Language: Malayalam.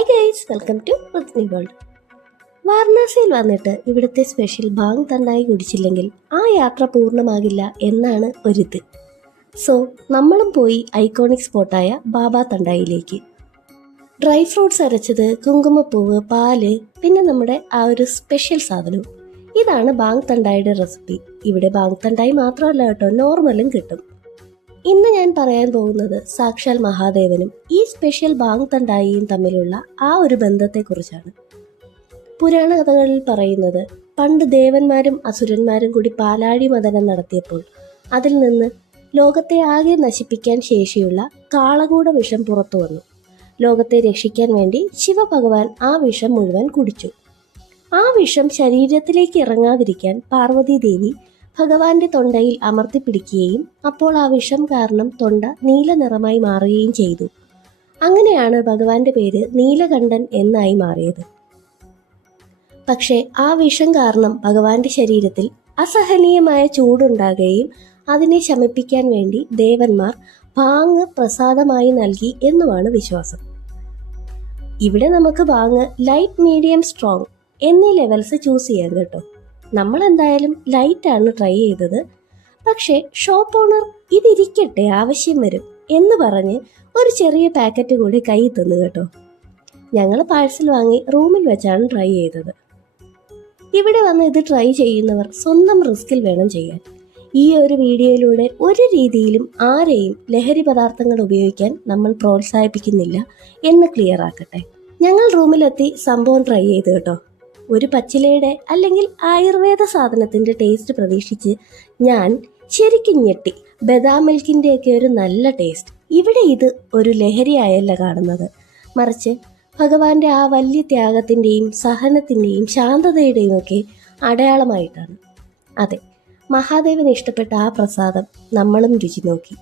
Hi guys, welcome to Prithvi world. വാരണാസിയിൽ വന്നിട്ട് ഇവിടുത്തെ സ്പെഷ്യൽ ബാങ് തണ്ടായി കുടിച്ചില്ലെങ്കിൽ ആ യാത്ര പൂർണ്ണമാകില്ല എന്നാണ് ഒരിത്. സോ നമ്മളും പോയി ഐക്കോണിക് സ്പോട്ടായ ബാബ തണ്ടായിലേക്ക്. ഡ്രൈ ഫ്രൂട്ട്സ് അരച്ചത്, കുങ്കുമപ്പൂവ്, പാല്, പിന്നെ നമ്മുടെ ആ ഒരു സ്പെഷ്യൽ സാധനവും. ഇതാണ് ബാങ് തണ്ടായിയുടെ റെസിപ്പി. ഇവിടെ ബാങ് തണ്ടായി മാത്രമല്ല കേട്ടോ, നോർമലും കിട്ടും. ഇന്ന് ഞാൻ പറയാൻ പോകുന്നത് സാക്ഷാൽ മഹാദേവനും ഈ സ്പെഷ്യൽ ബാങ് തണ്ടായിയും തമ്മിലുള്ള ആ ഒരു ബന്ധത്തെക്കുറിച്ചാണ്. പുരാണ കഥകളിൽ പറയുന്നത്, പണ്ട് ദേവന്മാരും അസുരന്മാരും കൂടി പാലാഴി മഥനം നടത്തിയപ്പോൾ അതിൽ നിന്ന് ലോകത്തെ ആകെ നശിപ്പിക്കാൻ ശേഷിയുള്ള കാളകൂട വിഷം പുറത്തു വന്നു. ലോകത്തെ രക്ഷിക്കാൻ വേണ്ടി ശിവഭഗവാൻ ആ വിഷം മുഴുവൻ കുടിച്ചു. ആ വിഷം ശരീരത്തിലേക്ക് ഇറങ്ങാതിരിക്കാൻ പാർവതി ദേവി ഭഗവാന്റെ തൊണ്ടയിൽ അമർത്തിപ്പിടിക്കുകയും അപ്പോൾ ആ വിഷം കാരണം തൊണ്ട നീല നിറമായി മാറുകയും ചെയ്തു. അങ്ങനെയാണ് ഭഗവാന്റെ പേര് നീലകണ്ഠൻ എന്നായി മാറിയത്. പക്ഷേ ആ വിഷം കാരണം ഭഗവാന്റെ ശരീരത്തിൽ അസഹനീയമായ ചൂടുണ്ടാകുകയും അതിനെ ശമിപ്പിക്കാൻ വേണ്ടി ദേവന്മാർ ബാങ് പ്രസാദമായി നൽകി എന്നുമാണ് വിശ്വാസം. ഇവിടെ നമുക്ക് ബാങ് ലൈറ്റ്, മീഡിയം, സ്ട്രോങ് എന്നീ ലെവൽസ് ചൂസ് ചെയ്യാൻ കേട്ടോ. നമ്മൾ എന്തായാലും ലൈറ്റാണ് ട്രൈ ചെയ്തത്. പക്ഷേ ഷോപ്പ് ഓണർ ഇതിരിക്കട്ടെ, ആവശ്യം വരും എന്ന് പറഞ്ഞ് ഒരു ചെറിയ പാക്കറ്റ് കൂടി കയ്യിൽ തന്നു കേട്ടോ. ഞങ്ങൾ പാഴ്സൽ വാങ്ങി റൂമിൽ വെച്ചാണ് ട്രൈ ചെയ്തത്. ഇവിടെ വന്ന് ഇത് ട്രൈ ചെയ്യുന്നവർ സ്വന്തം റിസ്കിൽ വേണം ചെയ്യാൻ. ഈ ഒരു വീഡിയോയിലൂടെ ഒരു രീതിയിലും ആരെയും ലഹരി പദാർത്ഥങ്ങൾ ഉപയോഗിക്കാൻ നമ്മൾ പ്രോത്സാഹിപ്പിക്കുന്നില്ല എന്ന് ക്ലിയർ ആക്കട്ടെ. ഞങ്ങൾ റൂമിലെത്തി സംഭവം ട്രൈ ചെയ്തു കേട്ടോ. ഒരു പച്ചിലയുടെ അല്ലെങ്കിൽ ആയുർവേദ സാധനത്തിൻ്റെ ടേസ്റ്റ് പ്രതീക്ഷിച്ച് ഞാൻ ശരിക്കും ഞെട്ടി. ബദാം മിൽക്കിൻ്റെയൊക്കെ ഒരു നല്ല ടേസ്റ്റ്. ഇവിടെ ഇത് ഒരു ലഹരിയായല്ല കാണുന്നത്, മറിച്ച് ഭഗവാന്റെ ആ വലിയ ത്യാഗത്തിൻ്റെയും സഹനത്തിൻ്റെയും ശാന്തതയുടെയും ഒക്കെ അടയാളമായിട്ടാണ്. അതെ, മഹാദേവന് ഇഷ്ടപ്പെട്ട ആ പ്രസാദം നമ്മളും രുചി നോക്കി.